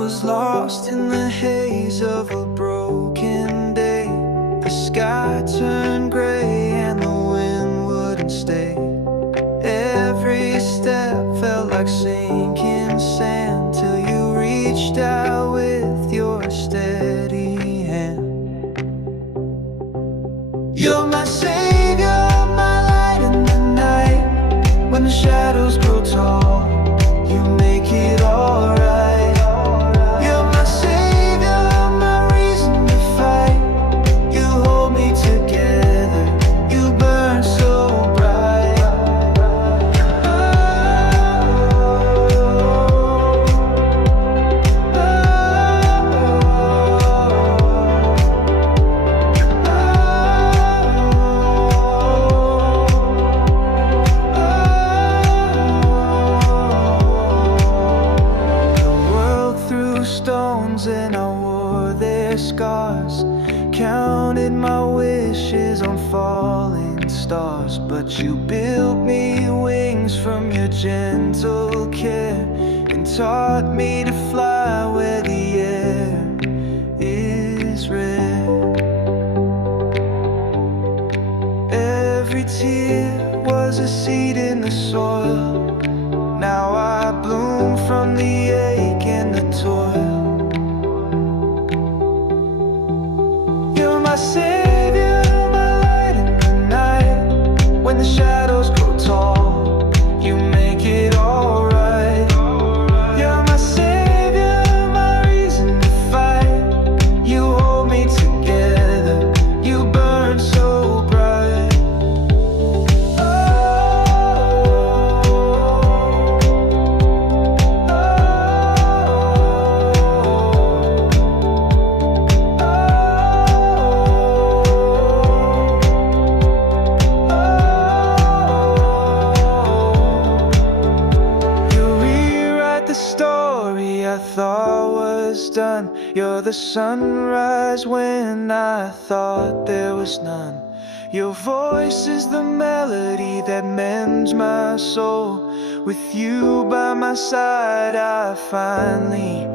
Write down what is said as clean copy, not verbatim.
was lost in the haze of a broken day. The sky turned gray and the wind wouldn't stay. Every step felt like sinking sand, till you reached out with your steady hand. You're my savior, my light in the night. When the shadows grow tall, you make it alright. You're my savior, my reason to fight. You hold me together, you burn so bright. Stones and I wore their scars, counted my wishes on falling stars. But you built me wings from your gentle care, and taught me to fly where the air is rare. Every tear was a seed in the soil. Now I bloom from the ache and the toil. You're my savior, my light in the night. When the shadows grow tall, you make it alright. You're my savior, my reason to fight. You hold me together, you burn so bright. I thought was done. You're the sunrise when I thought there was none. Your voice is the melody that mends my soul. With you by my side, I finally